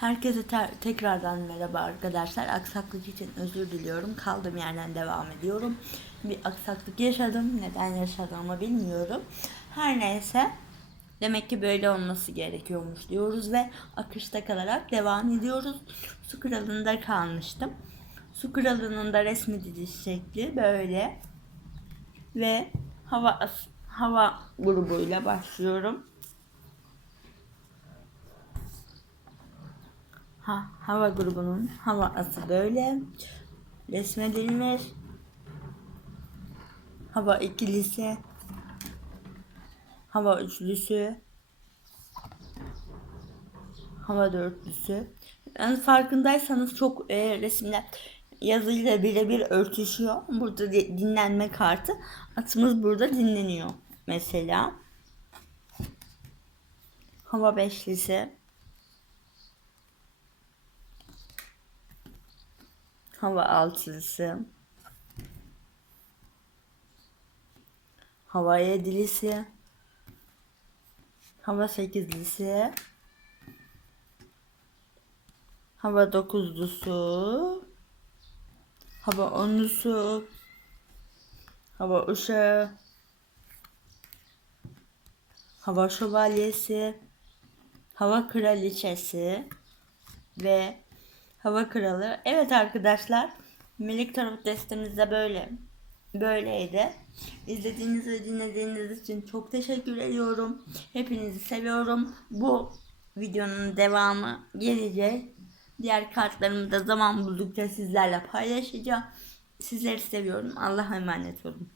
Herkese ter- tekrardan merhaba arkadaşlar. Aksaklık için özür diliyorum. Kaldığım yerden devam ediyorum. Bir aksaklık yaşadım. Neden yaşadığımı bilmiyorum. Her neyse. Demek ki böyle olması gerekiyormuş diyoruz ve akışta kalarak devam ediyoruz. Su kralında kalmıştım. Su kralının da resmi diziş şekli böyle. Ve hava hava grubuyla başlıyorum. Ha, hava grubunun havası böyle resmedilmiş. Hava ikilisi, hava üçlüsü, hava dörtlüsü. Yani farkındaysanız çok e, resimler yazıyla birebir örtüşüyor. Burada di- dinlenme kartı. Atımız burada dinleniyor mesela. Hava beşlisi. Hava altılısı. Hava yedilisi. Hava sekizlisi. Hava dokuzlusu. Hava onlusu. Hava uşağı. Hava şövalyesi. Hava kraliçesi. Ve hava kralı. Evet arkadaşlar. Melek Tarot destemiz de böyle. Böyleydi. İzlediğiniz ve dinlediğiniz için çok teşekkür ediyorum. Hepinizi seviyorum. Bu videonun devamı gelecek. Diğer kartlarımı da zaman buldukça sizlerle paylaşacağım. Sizleri seviyorum. Allah'a emanet olun.